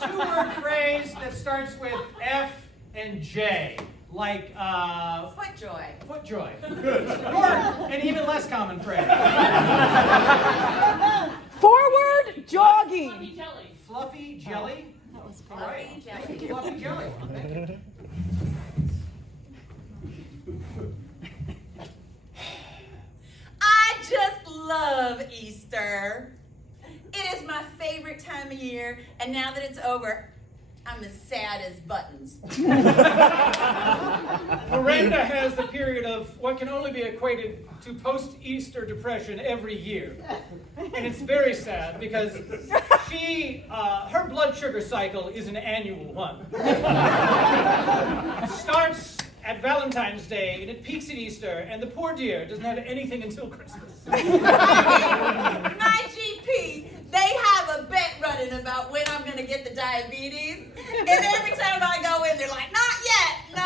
two-word phrase that starts with F and J, like Footjoy. footjoy. Or an even less common phrase. Forward jogging. Fluffy jelly. Fluffy jelly. That was All right. fluffy jelly. Fluffy jelly. Thank you. I just love Easter. It is my favorite time of year, and now that it's over, I'm as sad as buttons. Miranda has the period of what can only be equated to post-Easter depression every year. And it's very sad because her blood sugar cycle is an annual one. It starts at Valentine's Day and it peaks at Easter, and the poor dear doesn't have anything until Christmas. My GP, they have a bet running about when I'm going to get the diabetes. And every time I go in, they're like, not yet, no.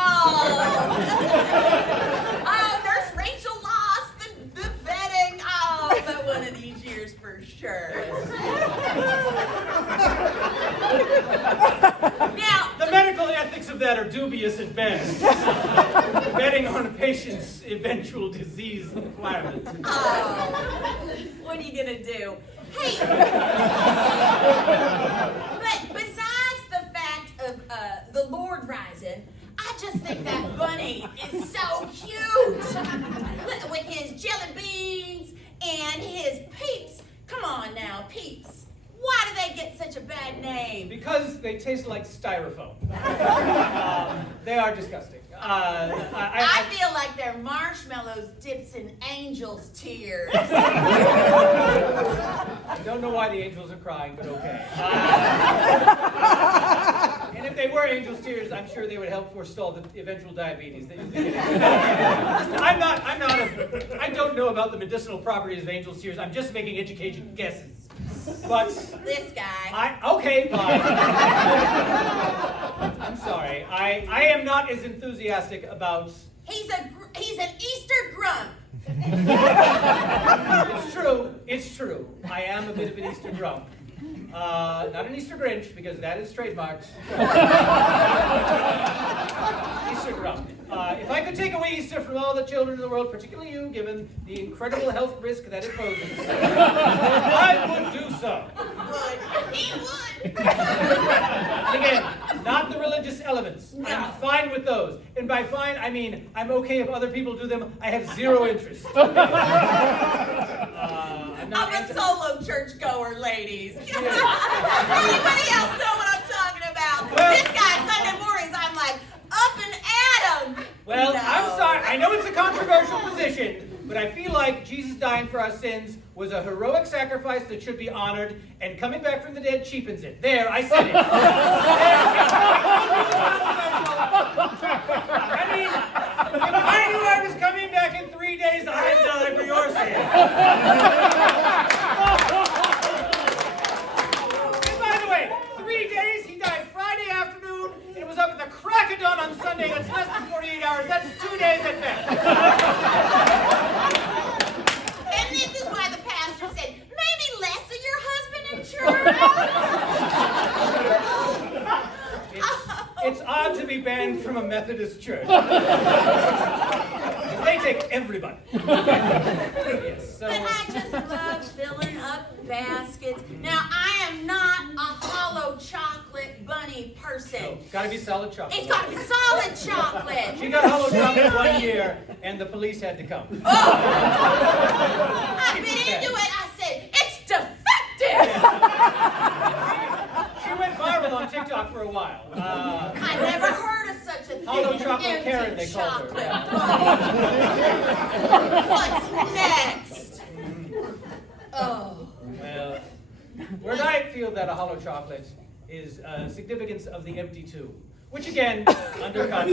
Oh, Nurse Rachel lost the betting. Oh, but one of these years for sure. Now, The medical ethics of that are dubious at best. Betting on a patient's eventual disease requirement. oh, what are you going to do? Hey, but besides the fact of the Lord rising, I just think that bunny is so cute. With his jelly beans and his peeps. Come on now, peeps. Why do they get such a bad name? Because they taste like styrofoam. They are disgusting. I feel like they're marshmallows dipped in angels' tears. I don't know why the angels are crying, but okay. And if they were angels' tears, I'm sure they would help forestall the eventual diabetes. I don't know about the medicinal properties of angels' tears. I'm just making educated guesses. But This guy. okay, fine. I'm sorry. I am not as enthusiastic about. He's an Easter grump. It's true. I am a bit of an Easter grump. Not an Easter Grinch, because that is trademarked. Easter grump. If I could take away Easter from all the children in the world, particularly you, given the incredible health risk that it poses, I would do so. He would. Again, not the religious elements. No. I'm fine with those. And by fine, I mean I'm okay if other people do them. I have zero interest. I'm not I'm a solo churchgoer, ladies. Anybody else know what I'm talking about? Well- This guy, Sunday mornings, I'm like, up and at him. Well, No. I'm sorry. I know it's a controversial position, but I feel like Jesus dying for our sins was a heroic sacrifice that should be honored, and coming back from the dead cheapens it. There, I said it. I mean, if I knew I was coming back in 3 days, I'd die for your sins. And by the way, 3 days, he died Friday afternoon, and it was up at the crack of dawn on Sunday. That's less than 48 hours. That's 2 days at best. And this is why the pastor said, maybe less of your husband in church. It's odd to be banned from a Methodist church. They take everybody. Yes, so. But I just love filling up baskets. Now, I am not a hollow chocolate bunny person. No, gotta be solid chocolate. It's got to be solid chocolate. She got hollow chocolate 1 year, and the police had to come. I've been into it. I said, it's defective. She went viral on TikTok for a while. I never heard of such a thing. Hollow chocolate Karen, they called her. Chocolate. What's next? Oh. Well, whereas I feel that a hollow chocolate is significance of the empty tube, which again undercuts.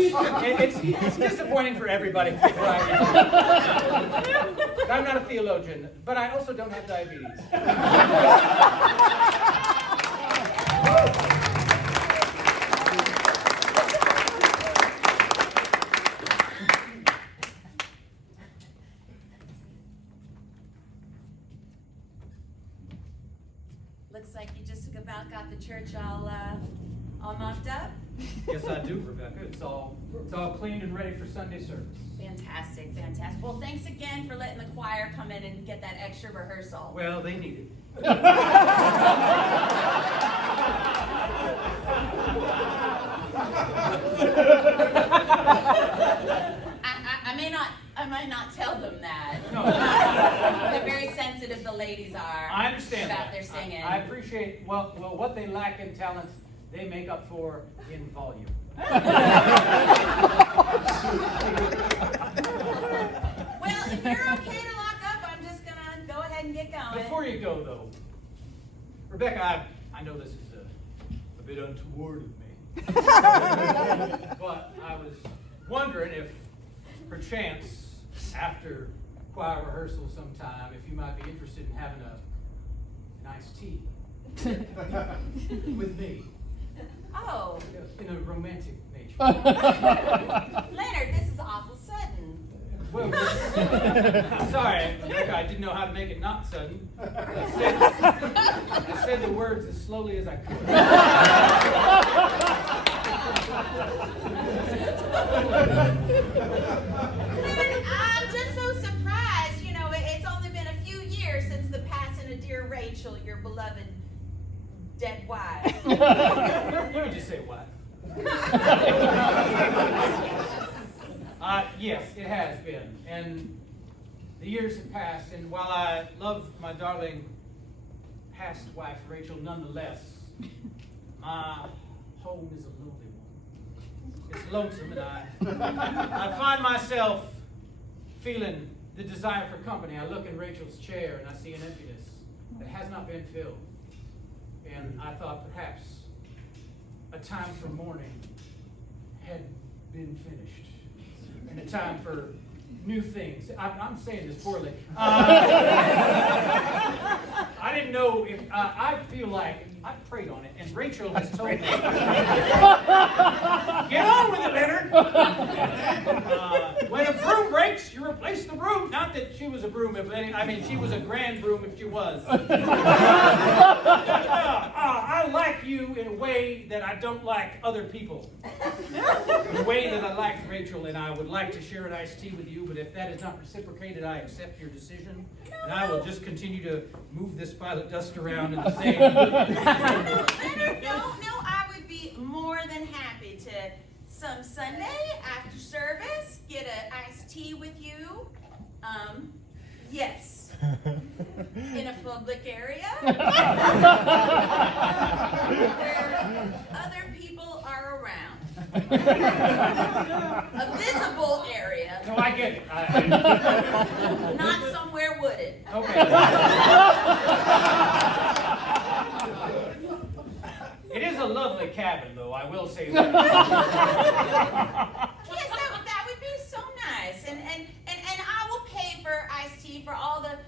It's disappointing for everybody. I'm not a theologian, but I also don't have diabetes. Looks like you just took a about got the church all knocked up? Yes, I do, Rebecca. It's all cleaned and ready for Sunday service. Fantastic, fantastic. Well, thanks again for letting the choir come in and get that extra rehearsal. Well, they need it. I might not tell them that. No. They're very sensitive, the ladies are. I understand about that. their singing. I appreciate, well, what they lack in talent, they make up for in volume. Well, if you're okay to lock up, I'm just gonna go ahead and get going. Before you go, though, Rebecca, I know this is a bit untoward of me, but I was wondering if, perchance, after choir rehearsal sometime, if you might be interested in having an iced tea with me. Oh, In a romantic nature. Leonard, this is awful sudden. Well, sorry, Rebecca, I didn't know how to make it not sudden. I said the words as slowly as I could. Leonard, I'm just so surprised. You know, it's only been a few years since the passing of dear Rachel, your beloved dead wife. You would just say what? Yes, it has been. And the years have passed, and while I love my darling past wife, Rachel, nonetheless, my home is a lonely one. It's lonesome, and I find myself feeling the desire for company. I look in Rachel's chair, and I see an emptiness that has not been filled. And I thought perhaps a time for mourning had been finished, and a time for new things. I'm saying this poorly. I didn't know if, I feel like, I prayed on it, and Rachel has told me, get on with it, Leonard. When a broom breaks, you replace the broom. Not that she was a broom, I mean, she was a grand broom if she was. I like you in a way that I don't like other people. In a way that I like Rachel, and I would like to share an iced tea with you, but if that is not reciprocated, I accept your decision, and I will just continue to move this pile of dust around in the same. Leonard, no, I would be more than happy to some Sunday after service get an iced tea with you. Yes. In a public area where other people are around. A visible area. No, I get it. Not somewhere wooded. Okay. It is a lovely cabin, though, I will say that. Yes, that would be so nice. And I will pay for iced tea for all the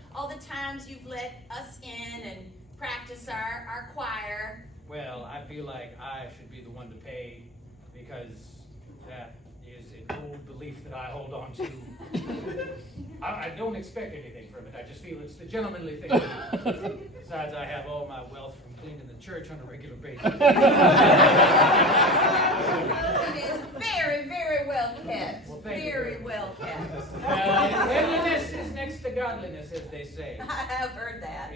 times you've let us in and practice our choir. Well, I feel like I should be the one to pay because that is an old belief that I hold on to. I don't expect anything from it. I just feel it's the gentlemanly thing to do. Besides, I have all my wealth from cleaning the church on a regular basis. It is very, very well kept. Well, thank you. Very well kept. Cleanliness is next to godliness, as they say. I have heard that.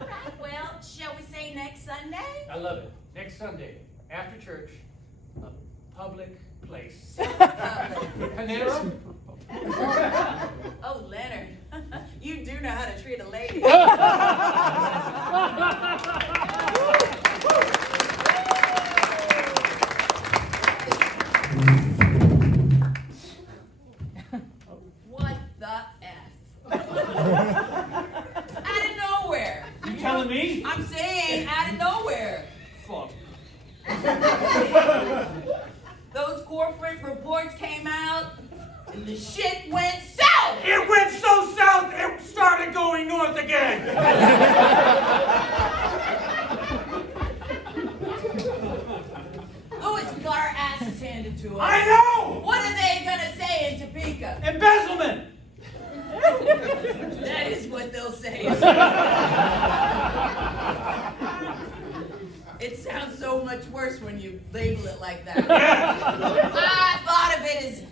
Right, well, shall we say next Sunday? I love it. Next Sunday, after church, a public place. Panera? Oh, Leonard, you do know how to treat a lady. What the F? Out of nowhere. You telling me? I'm saying out of nowhere. Fuck. Those corporate reports came out, and the shit went south. It went so south, it started going north again. Louis, we got our asses handed to us. I know! What are they gonna say in Topeka? Embezzlement! That is what they'll say. label it like that. Yeah. I thought of it as,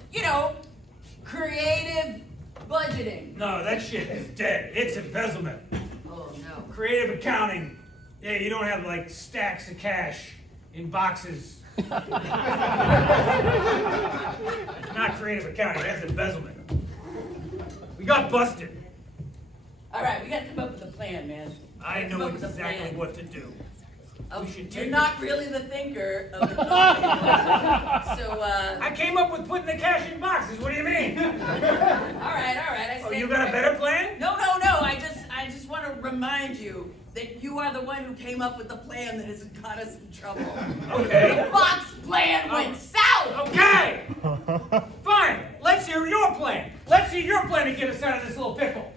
creative budgeting. No, that shit is dead. It's embezzlement. Oh, no. Creative accounting. Yeah, you don't have like stacks of cash in boxes. It's not creative accounting, that's embezzlement. We got busted. All right, we got to come up with a plan, man. I Come know up with a exactly plan. what to do. Oh, we should you're take not really the thinker of the company. So, I came up with putting the cash in boxes. What do you mean? all right. I Oh, stand you got a corrected. better plan? No. I just want to remind you that you are the one who came up with the plan that has got us in trouble. Okay. The box plan went south. Okay. Fine. Let's hear your plan. Let's see your plan to get us out of this little pickle.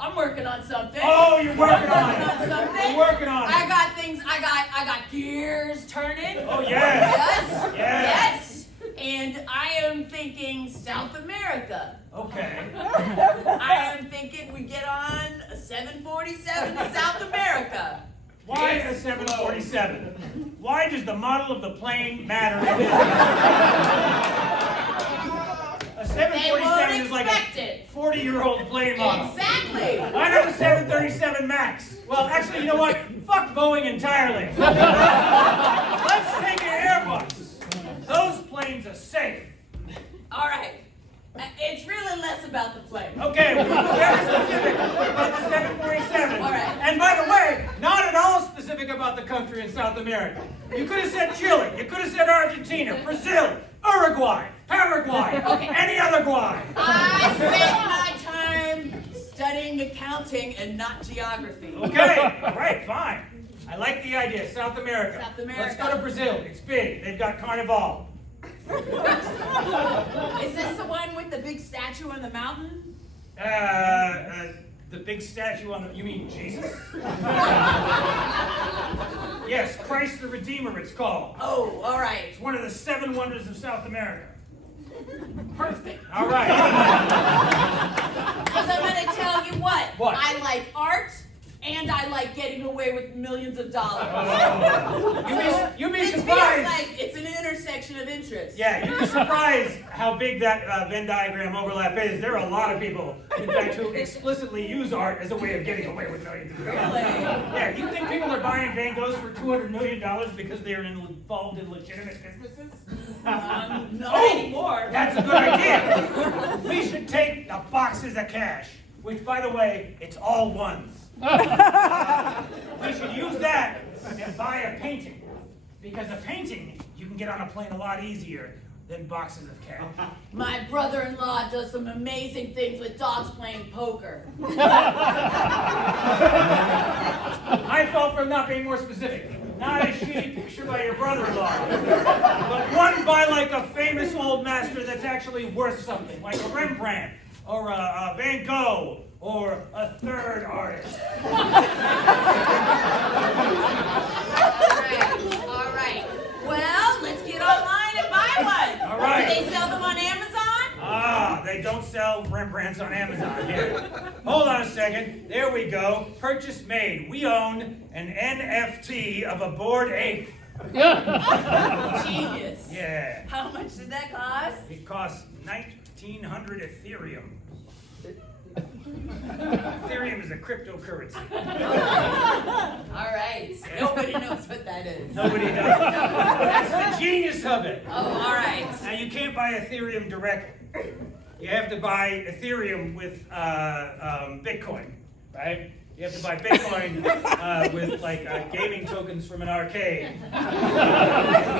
I'm working on something. Oh, you're working on I'm it. working on something. You're working on it. I got things. I got gears turning. Oh, yes. Yes. Yes. Yes. And I am thinking South America. Okay. I am thinking we get on a 747 to South America. Why a 747? Why does the model of the plane matter? A They won't 747 is like expect a it. 40-year-old plane model. Exactly. I have a 737 MAX. Well, actually, you know what? Fuck Boeing entirely. Let's take an Airbus. Those planes are safe. All right. It's really less about the plane. Okay, we're very specific about the 747. All right. And by the way, not at all specific about the country in South America. You could have said Chile. You could have said Argentina, Brazil, Uruguay, Paraguay, Okay. any other guy. I spent my time studying accounting and not geography. Okay, all right, fine. I like the idea. South America. South America. Let's go to Brazil. It's big. They've got Carnival. Is this the one with the big statue on the mountain? The big statue on the... You mean Jesus? Yes, Christ the Redeemer it's called. Oh, all right. It's one of the 7 wonders of South America. Perfect. All right. Because I'm going to tell you what. What? I like art and I like getting away with millions of dollars. You'd be It feels surprised. like it's an intersection of interest. Yeah, you'd be surprised how big that Venn diagram overlap is. There are a lot of people, in fact, who explicitly use art as a way of getting away with millions of dollars. Really? Yeah, you think people are buying Van Goghs for $200 million because they're involved in legitimate businesses? Not anymore. That's a good idea. We should take the boxes of cash, which, by the way, it's all ones. We should use that and buy a painting, because a painting you can get on a plane a lot easier than boxes of cash. My brother-in-law does some amazing things with dogs playing poker. My fault for not being more specific. Not a shitty picture by your brother-in-law, but one by like a famous old master that's actually worth something, like a Rembrandt or a Van Gogh or a third artist. All right. Well, let's get online and buy one. All right. Do they sell them on Amazon? Ah, they don't sell Rembrandts on Amazon here. Hold on a second. There we go. Purchase made. We own an NFT of a bored ape. Genius. Yeah. How much did that cost? It costs 1,900 Ethereum. Ethereum is a cryptocurrency. All right. Nobody knows what that is. Nobody does. That's the genius of it. Oh, all right. Now, you can't buy Ethereum directly. You have to buy Ethereum with Bitcoin, right? You have to buy Bitcoin with like gaming tokens from an arcade.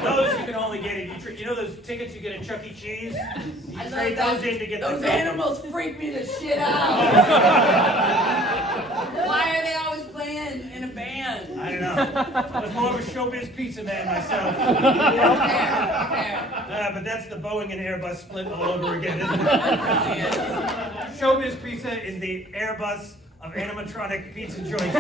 Those you can only get if you know those tickets you get at Chuck E. Cheese? You I love trade that. those in to get the Those token. animals freak me the shit out. Why are they always playing in a band? I don't know. I was more of a showbiz pizza man myself. Fair. But that's the Boeing and Airbus split all over again, isn't it? Yes. Showbiz pizza is the Airbus of animatronic pizza joints.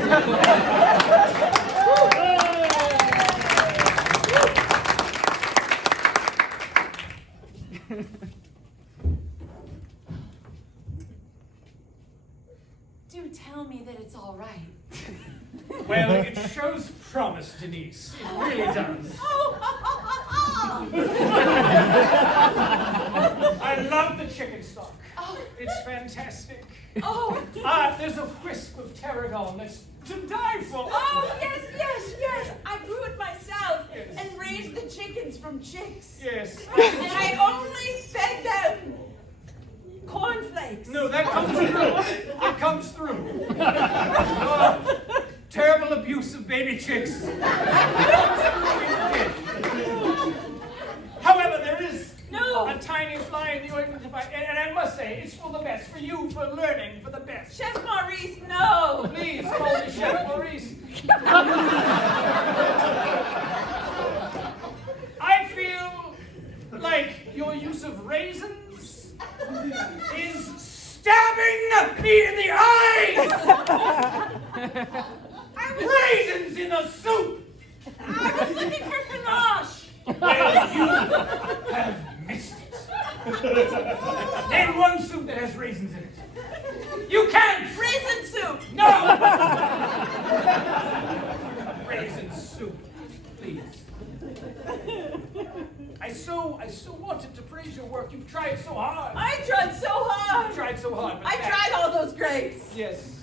Do tell me that it's all right. Well, it shows promise, Denise. It really does. I love the chicken stock. It's fantastic. There's a wisp of tarragon that's to die for. Oh, yes. I grew it myself and raised the chickens from chicks. Yes. And I only fed them cornflakes. No, that comes through. It comes through. Oh, terrible abuse of baby chicks. However, there is a tiny fly in the ointment, and I must say, it's for the best, for you, for learning, for the best. Chef Maurice, no. Please call me Chef Maurice. I feel like your use of raisins is stabbing me in the eyes! Raisins in the soup! I was looking for panache. Well, you have missed it. Name one soup that has raisins in it. You can't! Raisin soup. No! Raisin soup, please. I so wanted to praise your work. You've tried so hard. I tried so hard. You've tried so hard. But I tried all those grapes. Yes.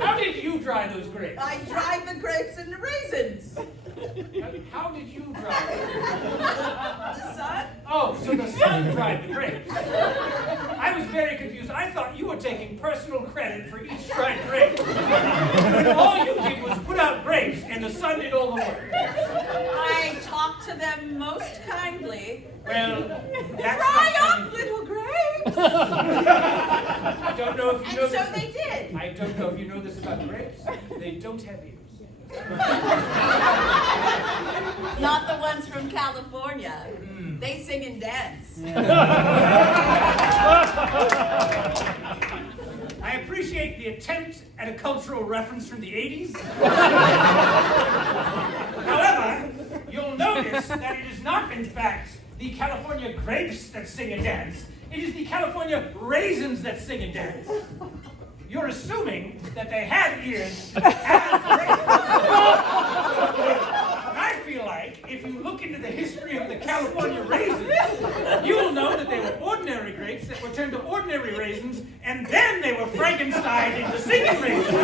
How did you dry those grapes? I dried the grapes into raisins. How did you dry them? The sun? Oh, so the sun dried the grapes. I was very confused. I thought you were taking personal credit for each dried grape. All you did was put out grapes, and the sun did all the work. I talked to them most kindly. Well, that's Dry not up, little grapes. I don't know if you know And so this. they did. I don't know if you know this about grapes. They don't have ears. Not the ones from California. They sing and dance. I appreciate the attempt at a cultural reference from the 80s. However, you'll notice that it is not, in fact, the California grapes that sing and dance. It is the California raisins that sing and dance. You're assuming that they had ears as raisins. And I feel like if you look into the history of the California raisins, you will know that they were ordinary grapes that were turned to ordinary raisins, and then they were Frankenstein into singing raisins.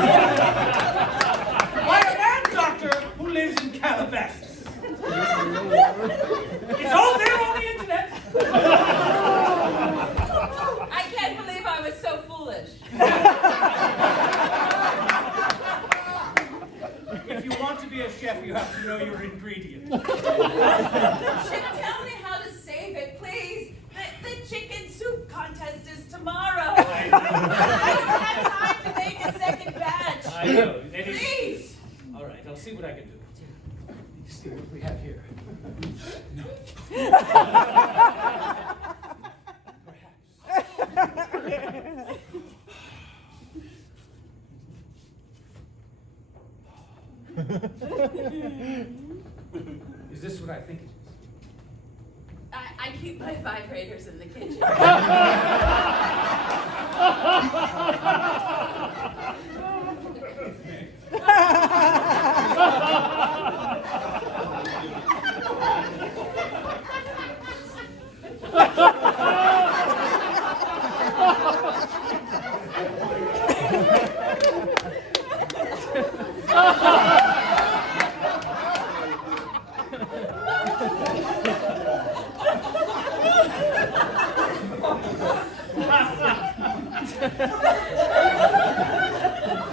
By a man doctor who lives in Calabasas. It's all there on the internet. I can't believe I was so foolish. If you want to be a chef, you have to know your ingredients. Chef, tell me how to save it, please. The chicken soup contest is tomorrow. I don't have time to make a second batch. I know. Please. All right, I'll see what I can do. Let's see what we have here. No. Is this what I think it is? I keep my vibrators in the kitchen.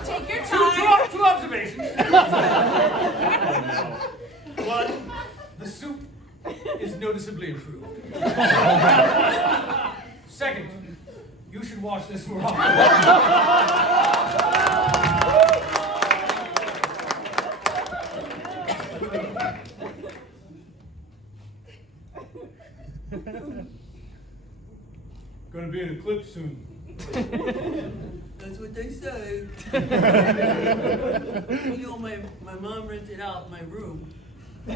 Take your time. Two observations. One, the soup is noticeably improved. Second, you should wash this more often. Gonna be in a clip soon. That's what they say. You know, my mom rented out my room. My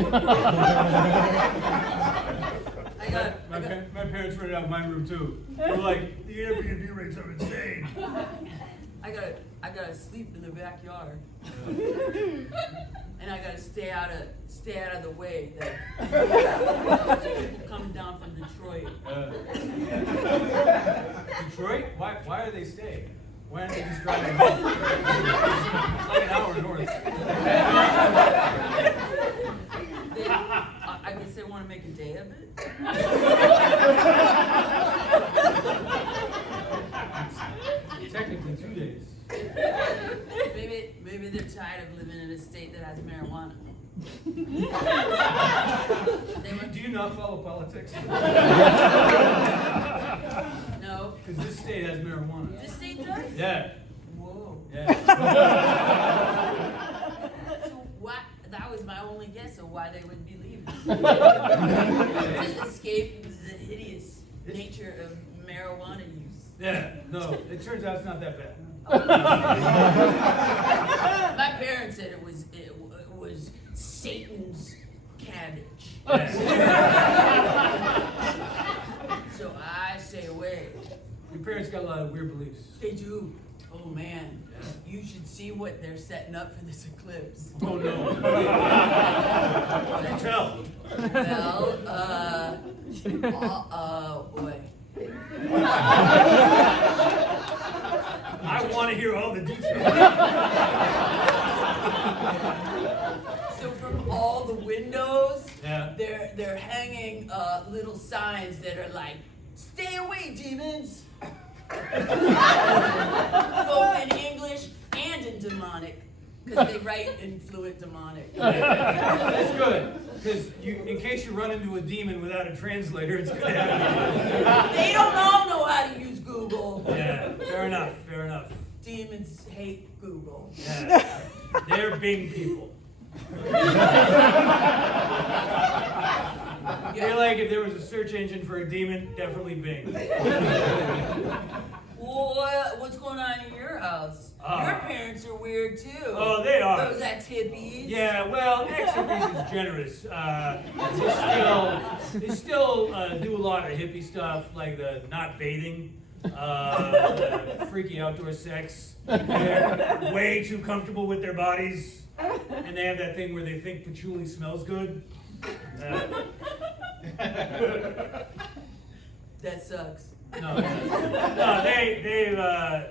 parents rented out my room too. They're like, the Airbnb rates are insane. I I gotta sleep in the backyard. And I gotta stay out of the way. People coming down from Detroit. Detroit? Why are they staying? Why aren't they just driving home? It's like an hour north. I guess they want to make a day of it. Technically 2 days. Maybe they're tired of living in a state that has marijuana. Do you not follow politics? No. Because this state has marijuana. This state does? Yeah. Whoa. Yeah. So why? That was my only guess of why they would be leaving. Just escape the hideous nature of marijuana use. Yeah. No, it turns out it's not that bad. My parents said it was Satan's cabbage. So I stay away. Your parents got a lot of weird beliefs. They do. Oh man, you should see what they're setting up for this eclipse. Oh no. Tell. Well, boy. I want to hear all the details. So from all the windows, Yeah. they're hanging little signs that are like, "Stay away, demons." Both in English and in demonic, because they write in fluent demonic. That's good. Because in case you run into a demon without a translator, it's gonna happen. They don't all know how to use Google. Yeah, fair enough, fair enough. Demons hate Google. Yeah. They're Bing people. They're like, if there was a search engine for a demon, definitely Bing. Well, what's going on in your house? Your parents are weird too. Oh, they are. Those ex-hippies. Yeah, well, ex-hippies is generous. They still do a lot of hippie stuff, like the not bathing, the freaky outdoor sex. They're way too comfortable with their bodies, and they have that thing where they think patchouli smells good. That sucks. No,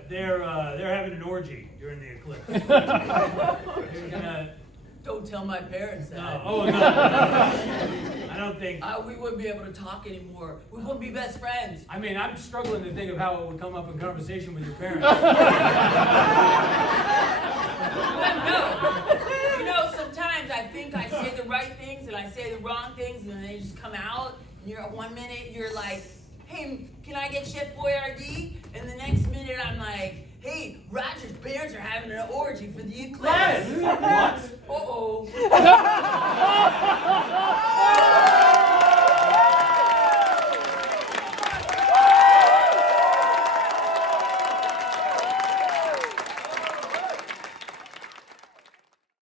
they're having an orgy during the eclipse. They're gonna. Don't tell my parents that. No, oh no. I don't think. We wouldn't be able to talk anymore. We wouldn't be best friends. I mean, I'm struggling to think of how it would come up in conversation with your parents. No, sometimes I think I say the right things and I say the wrong things and then they just come out. And you're 1 minute you're like, "Hey, can I get Chef Boyardee?" And the next minute I'm like, "Hey, Roger's parents are having an orgy for the eclipse." What? Uh-oh.